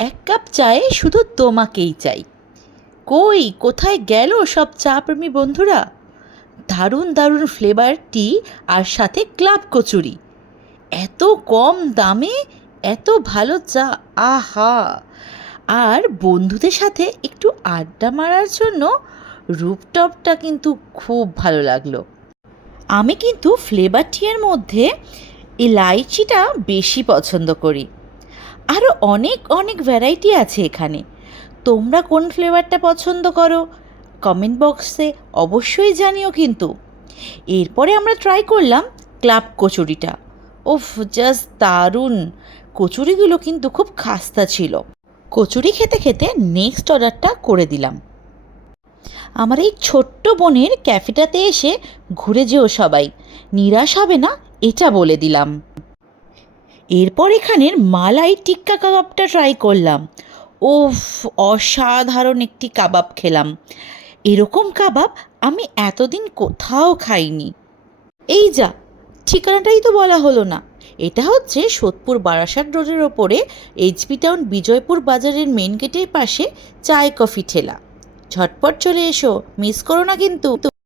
এক কাপ চায়ে শুধু তোমাকেই চাই। কই কোথায় গেল সব চা প্রেমী বন্ধুরা? দারুণ দারুণ ফ্লেভার টি আর সাথে ক্লাব কচুরি, এত কম দামে এত ভালো চা, আহা! আর বন্ধুদের সাথে একটু আড্ডা মারার জন্য রুফটপটা কিন্তু খুব ভালো লাগলো। আমি কিন্তু ফ্লেভার টিয়ের মধ্যে ইলাইচিটা বেশি পছন্দ করি। আরও অনেক অনেক ভ্যারাইটি আছে এখানে। তোমরা কোন ফ্লেভারটা পছন্দ করো কমেন্ট বক্সে অবশ্যই জানিও কিন্তু। এরপরে আমরা ট্রাই করলাম ক্লাব কচুরিটা। ওফ, জাস্ট দারুণ! কচুরিগুলো কিন্তু খুব খাস্তা ছিল। কচুরি খেতে খেতে নেক্সট অর্ডারটা করে দিলাম। আমার এই ছোট্ট বোনের ক্যাফেটাতে এসে ঘুরে যেও সবাই, নিরাশ হবে না এটা বলে দিলাম। এরপর এখানের মালাই টিক্কা কাবাবটা ট্রাই করলাম। ওফ, অসাধারণ একটি কাবাব খেলাম। এরকম কাবাব আমি এতদিন কোথাও খাইনি। এই যা, ঠিকানাটাই তো বলা হলো না। এটা হচ্ছে সোদপুর বারাসাত রোডের ওপরে এইচপি টাউন বিজয়পুর বাজারের মেন গেটের পাশে চায় কফি ঠেলা। ঝটপট চলে এসো, মিস করো না কিন্তু।